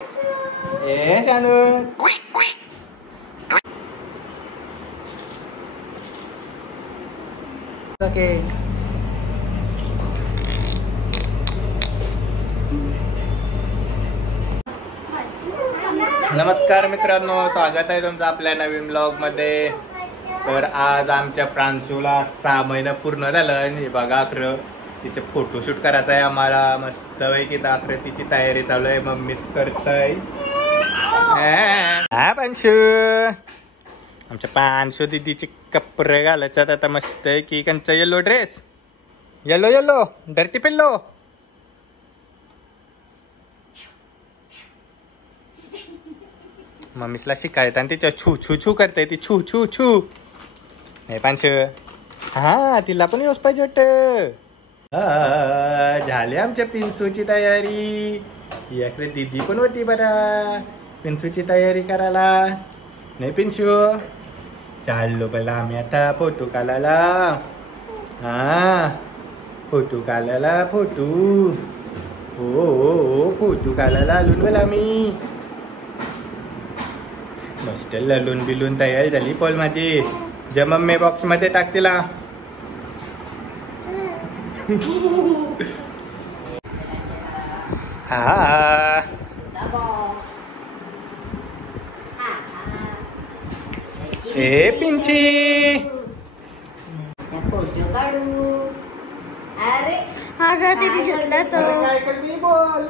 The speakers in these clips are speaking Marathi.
ए शानू केक. नमस्कार मित्रांनो, स्वागत आहे तुमचं आपल्या नवीन ब्लॉग मध्ये. तर आज आमच्या प्रांशूला 6 महिने पूर्ण झालं आणि बघा अखरं तिचे फोटोशूट करायचं आहे आम्हाला. मस्त पैकी अखरं तिची तयारी चालू आहे. मम्मीच करताय पांशू. आमच्या पांशू दीदीचे कपडे घालायच्यात आता मस्त आहे की. कंचा yellow dress, yellow yellow dirty pillow. मम्मीला शिकायत आणि तिच्या छू छू छू करते ती. छू छू छू नाही पांशू. हा तिला पण येऊच पाहिजे वाटत. झाली आमच्या पिंसूची तयारी. याकडे दीदी पण होती बरा पिंसूची तयारी करायला. नाही पिंशू चाललो पहिला आम्ही आता फोटो काढायला. हा फोटो काढायला. फोटो हो फोटो काढायला आलो बोला आम्ही. मस्त ललून बिलून तयारी झाली पोल माझी. जे मम्मी बॉक्स मध्ये टाकतीला. हा ए पिंची फोटो काढू. अरे हा रात्री घेतला तो. काय करते बोल.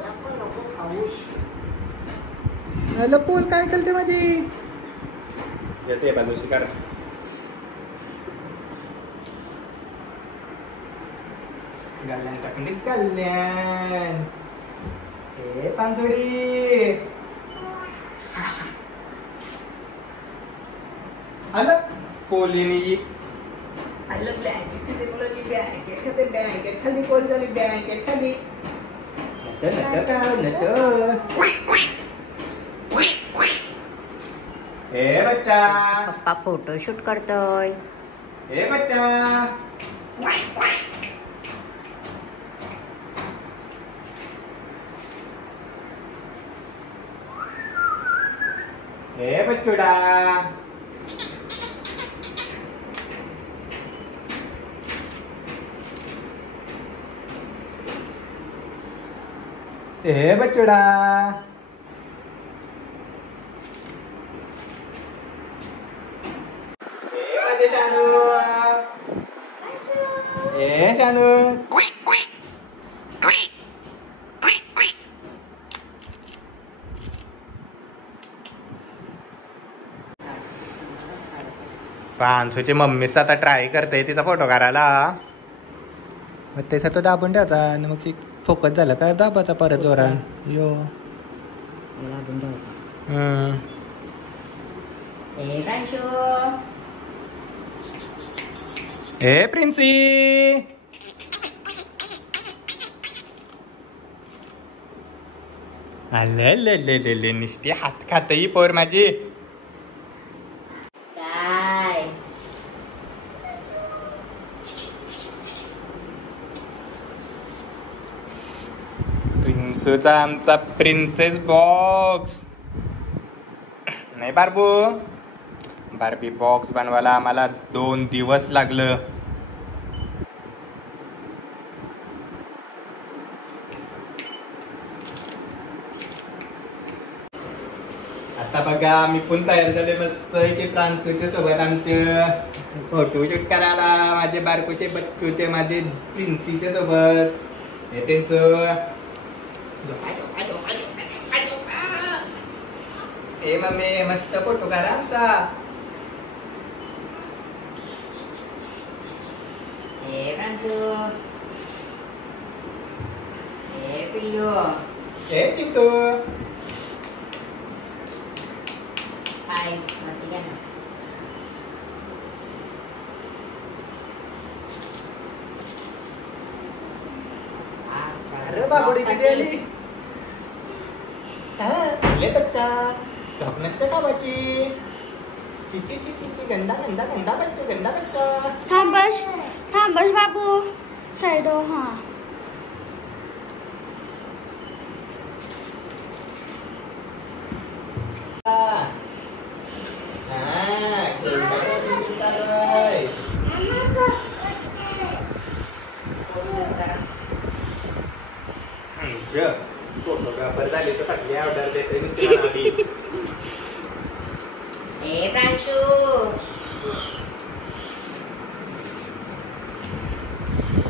हॅलो बोल काय करते माझी. येते बाजूशी कर. गल्यान टाकली गल्यान. ए पानसोडी आलं कोलीनी. आलं ब्लँकेट खाली मुलाची ब्लँकेट खाली ब्लँकेट खाली कोण झाली ब्लँकेट खाली. ए बच्चा. पप्पा फोटोशूट करतोय. ए बच्चा. ए बच्चूडा. ए बच्चूडा. ए माझे शानू. ए शानू. पांशूची मम्मीच आता ट्राय करते तिचा फोटो काढायला. मग त्याचा तो दाबून ठेवायचा आणि मग ती फोकस झाला का दाबाचा परत जोरान. यो ए प्रांशू. ए प्रिन्सी. आले निस्ती हात खात ही पोर माझी. काय प्रिन्सूचा आमचा प्रिन्सेस बॉक्स. नाही बारबू. बार्बी बॉक्स बनवायला आम्हाला 2 दिवस लागलं. आता बघा आम्ही पण तयार झाले मस्त की प्रांशूच्या सोबत आमचे फोटोशूट करायला. माझे बारकोचे बच्चूचे माझे प्रिन्सीच्या सोबत. हे प्रिन्सू ए मम्मी मस्त फोटो करा आमचा. ए प्रांशू. ए पिल्लू. ए चिंटू. पाय वरती घ्या ना. अरे बाबुडी किती आली. ले बच्चा ढोक नसते का बाची. चिची चिची चिची गंदा गंदा गंदा बच्चा गंदा बच्चा. थांबस बाबू साइड हो. हा ऑर्डर देते नुसती म्हणाली. ए प्रांशू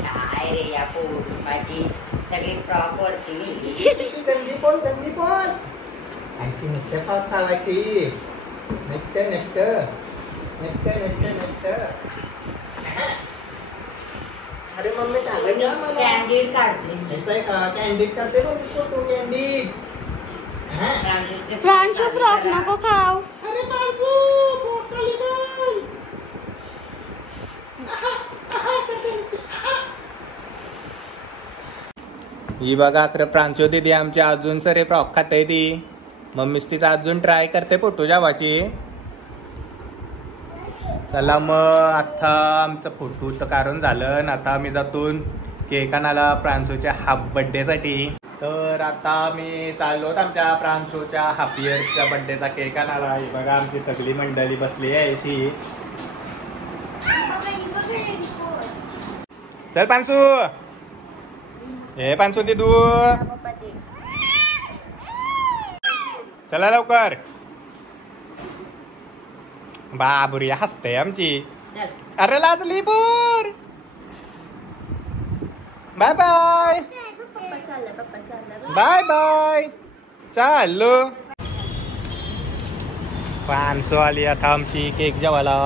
काय रे या माझी सगळी फ्रॉक वरती गंदी पण आणखी नुसतं खावायची. नसत अरे मम्मी सांगा ना मला. कॅन्डिड काढते ऐसा आहे का? कॅन्डिड करते मग फोटो कॅन्डिड. प्रांशू फ्रॉक नको खाऊ. अरे बाबू भूक आली गं. ही बघा अकरा प्रांशू दीदी आमची अजून सरे फ्रॉक खाते ती. मम्मीच तिचा अजून ट्राय करते फोटो जावाची. चला मग आता आमचं फोटोचं कारण झालं ना. आता आम्ही जातून केक आणायला प्रांशूच्या हाफ बर्थडेसाठी. तर आता मी चाललो आमच्या प्रांशूच्या हाफ इयरच्या बर्थडेचा केक आणायला. ही बघा आमची सगळी मंडळी बसली आहे अशी. चल प्रांशू. हे प्रांशू दिदू चला लवकर. बाबुरी हसते आमची. अरे लाजली बोर. Bye bye bye bye. चाललो प्रांशू आली आता आमची केक जेवायला.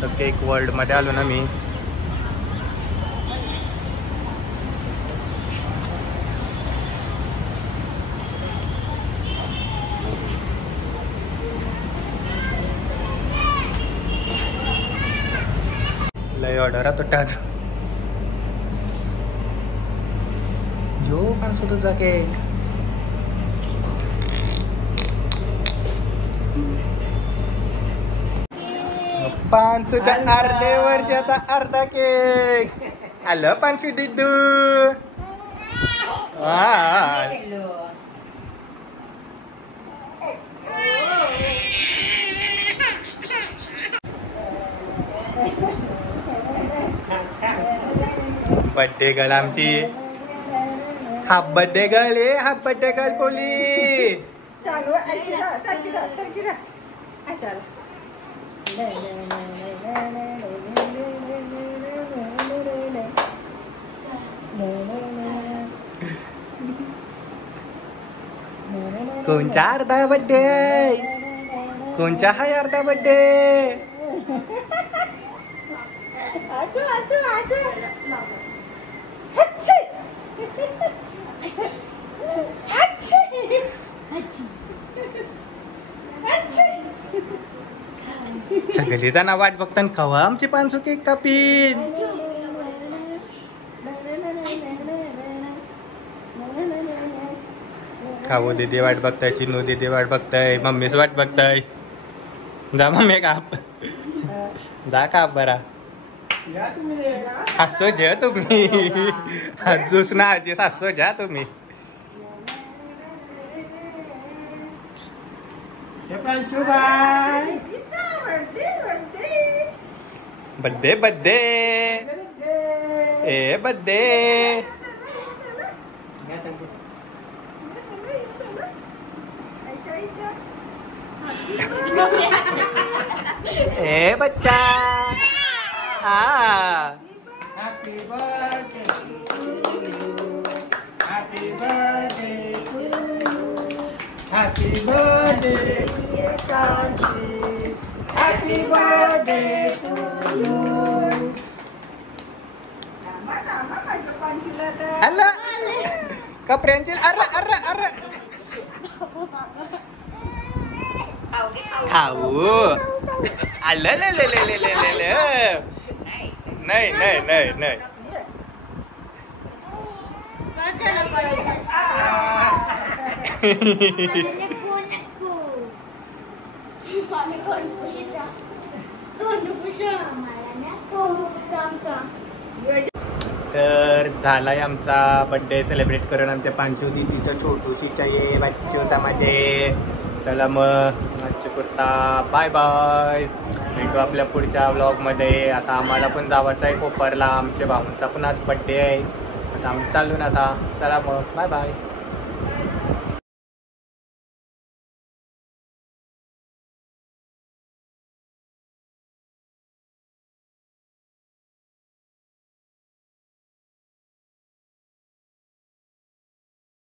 द केक वर्ल्ड मध्ये आलो ना मी. लय ऑर्डर तुटाच. जो प्रांशू तुझा केक. प्रांशूच्या अर्धे वर्षाचा अर्धा केक. आलं प्रांशू दिदू. बर्थडे गर्ल आमची. हाफ बर्थडे गर्ल आहे. हाफ बर्थडे गर्ल बोली. चालू कोणचा अर्धा बर्थडे. कोणचा हाय अर्धा बर्थडे. सगळी जण वाट बघताना खवा आमची प्रांशू केक कापीन. खाऊ दीदी वाट बघताय. चिनू दीदी वाट बघताय. मम्मीच वाट बघताय. जा मम्मी काप. जा काप बरा. हसो जा तुम्ही. हसूस ना आजी हसो जा तुम्ही. बर्थडे बर्थडे ए बर्थडे. ए बच्चा. Happy birthday to you. Happy birthday to you. Happy birthday dear Kanchi. Happy birthday to you. Ala kapriancil arra arra arra. Tahu. Ala le le le le le le. नहीं नहीं नहीं नहीं. तर झालाय आमचा बर्थडे सेलिब्रेट करून आमच्या प्रांशू दीदीचं छोटूशीच्या ये बच्चूचा माझे. चला मग आजच्या पुरता बाय बाय. भेटू आपल्या पुढच्या व्लॉगमध्ये. आता आम्हाला पण जावायचं आहे कोपरला. आमच्या भाऊंचा पण आज बड्डे आहे. आता आम्ही चालू ना आता. चला मग बाय बाय.